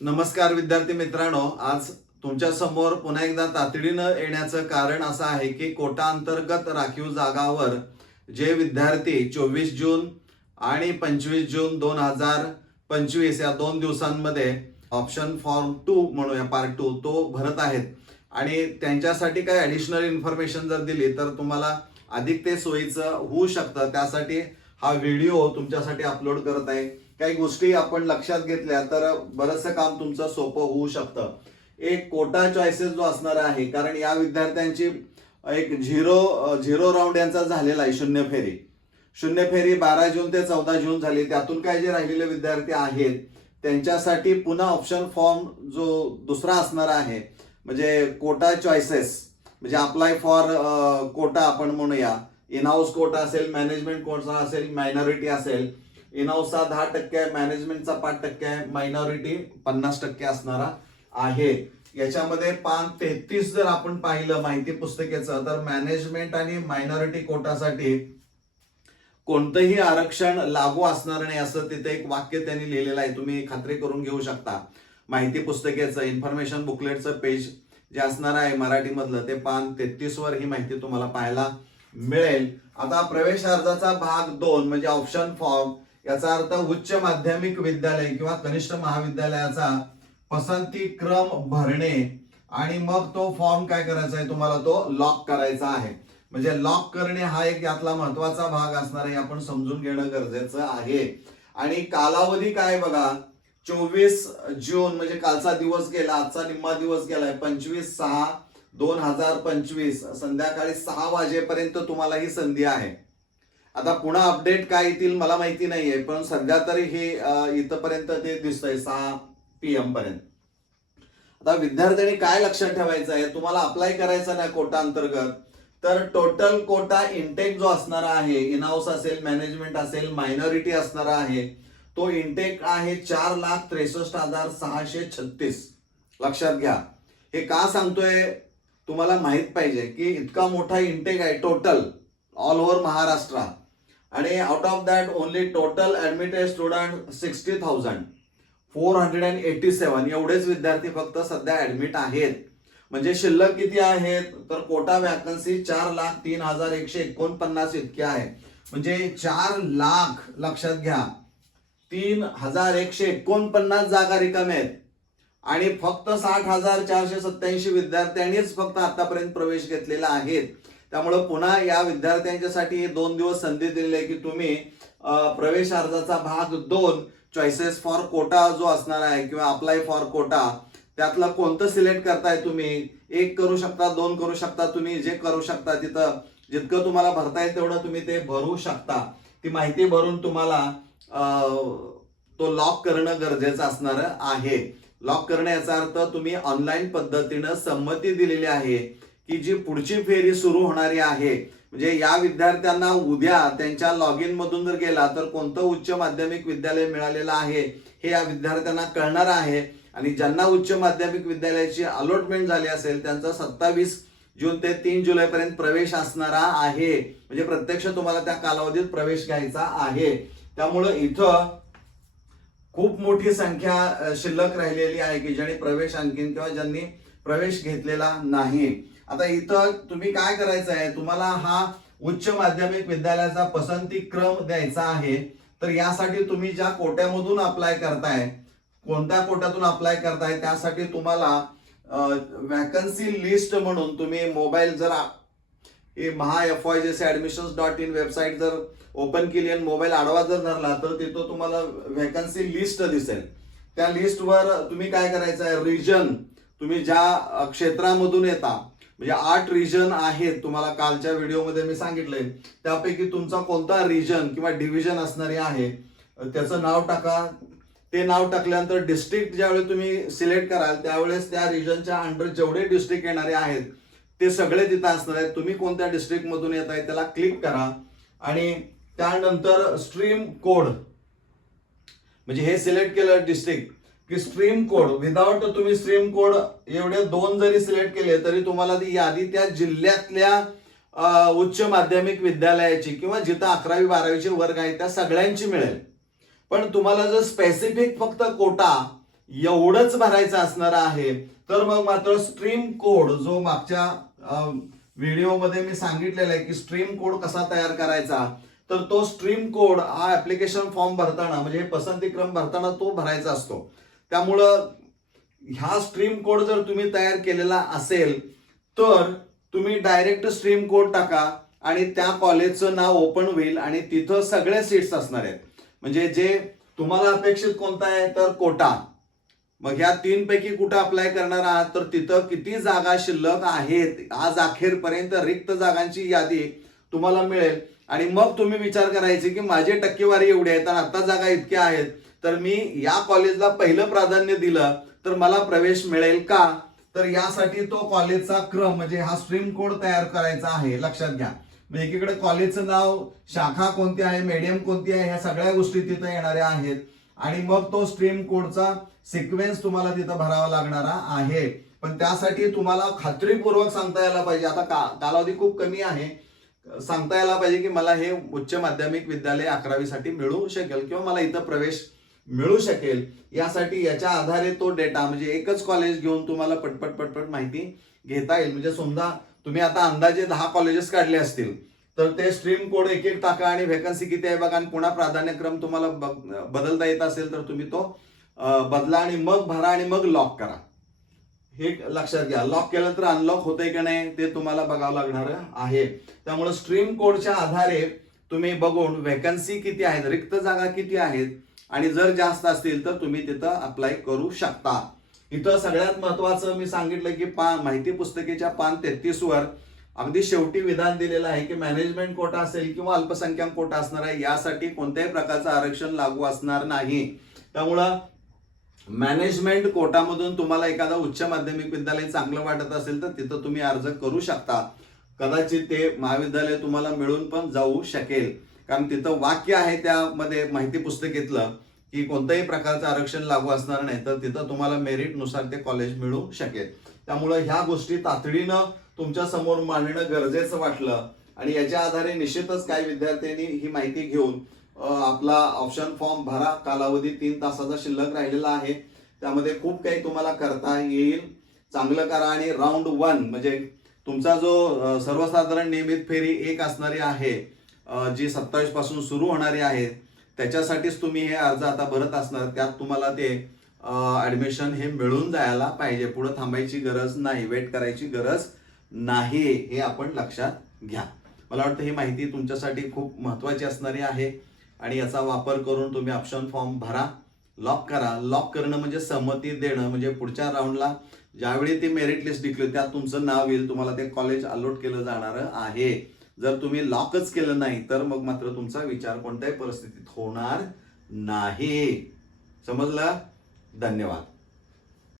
नमस्कार विद्यार्थी मित्रांनो आज तुमच्यासमोर पुन्हा एकदा तातडीनं येण्याचं कारण असं आहे की कोटा अंतर्गत राखीव जागावर जे विद्यार्थी चोवीस जून आणि पंचवीस जून दोन हजार पंचवीस या दोन दिवसांमध्ये ऑप्शन फॉर्म टू म्हणूया पार्ट टू तो भरत आहेत. आणि त्यांच्यासाठी काही ॲडिशनल इन्फॉर्मेशन जर दिली तर तुम्हाला अधिक ते सोयीचं होऊ शकतं. त्यासाठी हा व्हिडिओ तुमच्यासाठी अपलोड करत आहे. काही गोष्टी आपण लक्षात घेतल्या तर बरंचसं काम तुमचं सोपं होऊ शकतं. एक कोटा चॉईसेस जो असणार आहे कारण या विद्यार्थ्यांची एक झिरो झिरो राऊंड यांचा झालेला आहे शून्य फेरी. शून्य फेरी बारा जून ते चौदा जून झाली. त्यातून काय जे राहिलेले विद्यार्थी आहेत त्यांच्यासाठी पुन्हा ऑप्शन फॉर्म जो दुसरा असणार आहे म्हणजे कोटा चॉईसेस म्हणजे अप्लाय फॉर कोटा आपण म्हणूया. इनहाऊस कोटा असेल मॅनेजमेंट कोटा असेल मायनॉरिटी असेल इनावसा दहा टक्के आहे मॅनेजमेंटचा पाच टक्के आहे मायनॉरिटी पन्नास टक्के असणारा आहे. याच्यामध्ये पान तेहतीस जर आपण पाहिलं माहिती पुस्तकेचं तर मॅनेजमेंट आणि मायनॉरिटी कोटासाठी कोणतंही आरक्षण लागू असणार नाही असं तिथे एक वाक्य त्यांनी लिहिलेलं आहे. तुम्ही खात्री करून घेऊ शकता. माहिती पुस्तकेचं इन्फॉर्मेशन बुकलेटचं पेज जे असणार आहे मराठीमधलं ते पान तेहतीस वर ही माहिती तुम्हाला पाहायला मिळेल. आता प्रवेश अर्जाचा भाग दोन म्हणजे ऑप्शन फॉर्म याचा अर्थ उच्च माध्यमिक विद्यालय किंवा कनिष्ठ महाविद्यालयाचा पसंती क्रम भरणे आणि मग तो फॉर्म काय करायचा आहे तुम्हाला तो लॉक करायचा आहे. म्हणजे लॉक करणे हा एक यातला महत्त्वाचा भाग असणार आहे आपण समजून घेणं गरजेचं आहे. आणि कालावधी काय बघा? चोवीस जून म्हणजे कालचा दिवस गेला आजचा निम्मा दिवस गेलाय पंचवीस सहा दोन हजार पंचवीस संध्याकाळी सहा वाजेपर्यंत तुम्हाला ही संधी आहे. आता पुन्हा अपडेट काय येतील मला माहिती नाहीये पण सध्या तरी हे इथपर्यंत ते दिसतंय सहा पी एम पर्यंत. आता विद्यार्थ्यांनी काय लक्षात ठेवायचं आहे? तुम्हाला अप्लाय करायचं नाही कोटा अंतर्गत तर टोटल कोटा इंटेक जो असणार आहे इनहाऊस असेल मॅनेजमेंट असेल मायनॉरिटी असणारा आहे तो इंटेक आहे चार लाख त्रेसष्ट हजार सहाशे छत्तीस. लक्षात घ्या. हे का सांगतोय? तुम्हाला माहीत पाहिजे की इतका मोठा इंटेक आहे टोटल ऑल ओव्हर महाराष्ट्र आणि out of that only total admitted student sixty thousand four hundred and eighty seven एवढेच विद्यार्थी फक्त सध्या ऍडमिट आहेत. म्हणजे शिल्लक किती आहेत? तर कोटा वॅकन्सी चार लाख तीन हजार एकशे एकोणपन्नास इतकी आहे. म्हणजे चार लाख लक्षात घ्या. तीन हजार एकशे एकोणपन्नास जागा रिकाम्या आहेत. आणि फक्त साठ हजार चारशे सत्याऐंशी विद्यार्थ्यांनीच फक्त आतापर्यंत प्रवेश घेतलेला आहे. त्यामुळं पुन्हा या विद्यार्थ्यांच्यासाठी दोन दिवस संधी दिलेली आहे की तुम्ही प्रवेश अर्जाचा भाग दोन चॉईसेस फॉर कोटा जो असणार आहे किंवा अप्लाय फॉर कोटा त्यातलं कोणतं सिलेक्ट करताय तुम्ही? एक करू शकता दोन करू शकता तुम्ही जे करू शकता तिथं जितकं तुम्हाला भरता येईल तेवढं तुम्ही ते भरू शकता. ती माहिती भरून तुम्हाला तो लॉक करणं गरजेचं असणार आहे. लॉक करण्याचा अर्थ तुम्ही ऑनलाईन पद्धतीनं संमती दिलेली आहे. की जी पुढची फेरी सुरू होणारी आहे. म्हणजे या विद्यार्थ्यांना उद्या त्यांच्या लॉग इन मधून जर गेला तर कोणतं उच्च माध्यमिक विद्यालय मिळालेलं आहे हे या विद्यार्थ्यांना कळणार आहे. आणि ज्यांना उच्च माध्यमिक विद्यालयाची अलॉटमेंट झाली असेल त्यांचा सत्तावीस जून ते तीन जुलैपर्यंत प्रवेश असणारा आहे. म्हणजे प्रत्यक्ष तुम्हाला त्या कालावधीत प्रवेश घ्यायचा आहे. त्यामुळं इथं खूप मोठी संख्या शिल्लक राहिलेली आहे की ज्यांनी प्रवेश आणखीन किंवा ज्यांनी प्रवेश घेतलेला नाही. आता इथं तुम्ही काय करायचं आहे तुम्हाला हा उच्च माध्यमिक विद्यालयाचा पसंती क्रम द्यायचा आहे. तर यासाठी तुम्ही ज्या कोट्यामधून अप्लाय करताय कोणत्या कोट्यातून अप्लाय करताय त्यासाठी तुम्हाला वॅकन्सी लिस्ट म्हणून तुम्ही मोबाईल जर हे Maha F Y J admission dot in website जर ओपन केली आणि मोबाईल आडवा जर धरला तर तिथं तुम्हाला व्हॅकन्सी लिस्ट दिसेल. त्या लिस्टवर तुम्ही काय करायचं आहे रिजन तुम्ही ज्या क्षेत्रामधून येता म्हणजे आठ रिजन आहेत तुम्हाला कालच्या व्हिडिओमध्ये मी सांगितलंय त्यापैकी तुमचा कोणता रिजन किंवा डिव्हिजन असणारी आहे त्याचं नाव टाका. ते नाव टाकल्यानंतर डिस्ट्रिक्ट ज्यावेळी तुम्ही सिलेक्ट कराल त्यावेळेस त्या रिजनच्या अंडर जेवढे डिस्ट्रिक्ट येणारे आहेत ते सगळे तिथं असणार आहेत. तुम्ही कोणत्या डिस्ट्रिक्ट मधून येत आहे त्याला क्लिक करा. आणि त्यानंतर स्ट्रीम कोड म्हणजे हे सिलेक्ट केलं डिस्ट्रिक्ट की स्ट्रीम कोड विदाउट तुम्ही स्ट्रीम कोड एवढे दोन जरी सिलेक्ट केले तरी तुम्हाला ती यादी त्या जिल्ह्यातल्या उच्च माध्यमिक विद्यालयाची किंवा जिथं अकरावी बारावीचे वर्ग आहेत त्या सगळ्यांची मिळेल. पण तुम्हाला जर स्पेसिफिक फक्त कोटा एवढंच भरायचं असणार आहे तर मग मात्र स्ट्रीम कोड जो मागच्या व्हिडिओमध्ये मी सांगितलेला आहे की स्ट्रीम कोड कसा तयार करायचा तर तो स्ट्रीम कोड हा ऍप्लिकेशन फॉर्म भरताना म्हणजे पसंती क्रम भरताना तो भरायचा असतो. त्यामुळं ह्या स्ट्रीम कोड जर तुम्ही तयार केलेला असेल तर तुम्ही डायरेक्ट स्ट्रीम कोड टाका आणि त्या कॉलेजचं नाव ओपन होईल आणि तिथं सगळे सीट्स असणार आहेत. म्हणजे जे तुम्हाला अपेक्षित कोणता आहे तर कोटा. मग ह्या तीन पैकी कुठं अप्लाय करणार आहात तर तिथं किती जागा शिल्लक आहेत आज अखेरपर्यंत रिक्त जागांची यादी तुम्हाला मिळेल. आणि मग तुम्ही विचार करायचे की माझी टक्केवारी एवढी आहे तर आता जागा इतक्या आहेत. तर मी या कॉलेजला पहिलं प्राधान्य दिलं तर मला प्रवेश मिळेल का? तर यासाठी तो कॉलेजचा क्रम म्हणजे हा स्ट्रीम कोड तयार करायचा आहे लक्षात घ्या. म्हणजे एकीकडे कॉलेजचं नाव शाखा कोणती आहे मीडियम कोणती आहे ह्या सगळ्या गोष्टी तिथं येणाऱ्या आहेत. आणि मग तो स्ट्रीम कोडचा सिक्वेन्स तुम्हाला तिथं भरावा लागणारा आहे. पण त्यासाठी तुम्हाला खात्रीपूर्वक सांगता यायला पाहिजे. आता का कालावधी खूप कमी आहे. सांगता यायला पाहिजे की मला हे उच्च माध्यमिक विद्यालय अकरावीसाठी मिळू शकेल किंवा मला इथं प्रवेश मिळू शकेल यासाठी याच्या आधारे तो डेटा म्हणजे एकच कॉलेज घेऊन तुम्हाला पटपट पटपट माहिती घेता येईल. म्हणजे समजा तुम्ही आता अंदाजे दहा कॉलेजेस काढले असतील तर ते स्ट्रीम कोड एक एक टाका आणि व्हॅकन्सी किती आहे बघा आणि पुन्हा प्राधान्यक्रम तुम्हाला बदलता येत असेल तर तुम्ही तो बदला आणि मग भरा आणि मग लॉक करा. हे लक्षात घ्या. लॉक केलं तर अनलॉक होतंय का नाही ते तुम्हाला बघावं लागणार आहे. त्यामुळे स्ट्रीम कोडच्या आधारे तुम्ही बघून व्हॅकन्सी किती आहेत रिक्त जागा किती आहेत आणि जर जास्त असतील तर तुम्ही तिथं अप्लाय करू शकता. इथं सगळ्यात महत्वाचं मी सांगितलं की पा माहिती पुस्तकेच्या पान तेहतीस वर अगदी शेवटी विधान दिलेलं आहे की मॅनेजमेंट कोटा असेल किंवा अल्पसंख्याक कोटा असणार आहे यासाठी कोणत्याही प्रकारचं आरक्षण लागू असणार नाही. त्यामुळं मॅनेजमेंट कोटामधून तुम्हाला एखादा उच्च माध्यमिक विद्यालय चांगलं वाटत असेल तर तिथं तुम्ही अर्ज करू शकता. कदाचित ते महाविद्यालय तुम्हाला मिळून पण जाऊ शकेल. कारण तिथं वाक्य आहे त्यामध्ये माहिती पुस्तिकेतलं की कोणत्याही प्रकारचं आरक्षण लागू असणार नाही तर तिथं तुम्हाला मेरिटनुसार ते कॉलेज मिळू शकेल. त्यामुळं ह्या गोष्टी तातडीनं तुमच्यासमोर मांडणं गरजेचं वाटलं. आणि याच्या आधारे निश्चितच काही विद्यार्थ्यांनी ही माहिती घेऊन आपला ऑप्शन फॉर्म भरा. कालावधी तीन तासाचा शिल्लक राहिलेला आहे. त्यामध्ये खूप काही तुम्हाला करता येईल. चांगलं करा आणि राऊंड वन म्हणजे तुमचा जो सर्वसाधारण नियमित फेरी एक असणारी आहे जी सत्तावीसपासून सुरू होणारी आहे त्याच्यासाठीच तुम्ही हे अर्ज आता भरत असणार. त्यात तुम्हाला ते ॲडमिशन हे मिळून जायला पाहिजे. पुढे थांबायची गरज नाही वेट करायची गरज नाही हे आपण लक्षात घ्या. मला वाटतं ही माहिती तुमच्यासाठी खूप महत्त्वाची असणारी आहे आणि याचा वापर करून तुम्ही ऑप्शन फॉर्म भरा लॉक करा. लॉक करणं म्हणजे संमती देणं म्हणजे पुढच्या राऊंडला ज्यावेळी ती मेरिट लिस्ट डिक्लेअर त्यात तुमचं नाव येईल तुम्हाला ते कॉलेज अलोट केलं जाणारं आहे. जर तुम्ही लॉकच केलं नाही तर मग मात्र तुमचा विचार कोणत्याही परिस्थितीत होणार नाही. समजलं? धन्यवाद.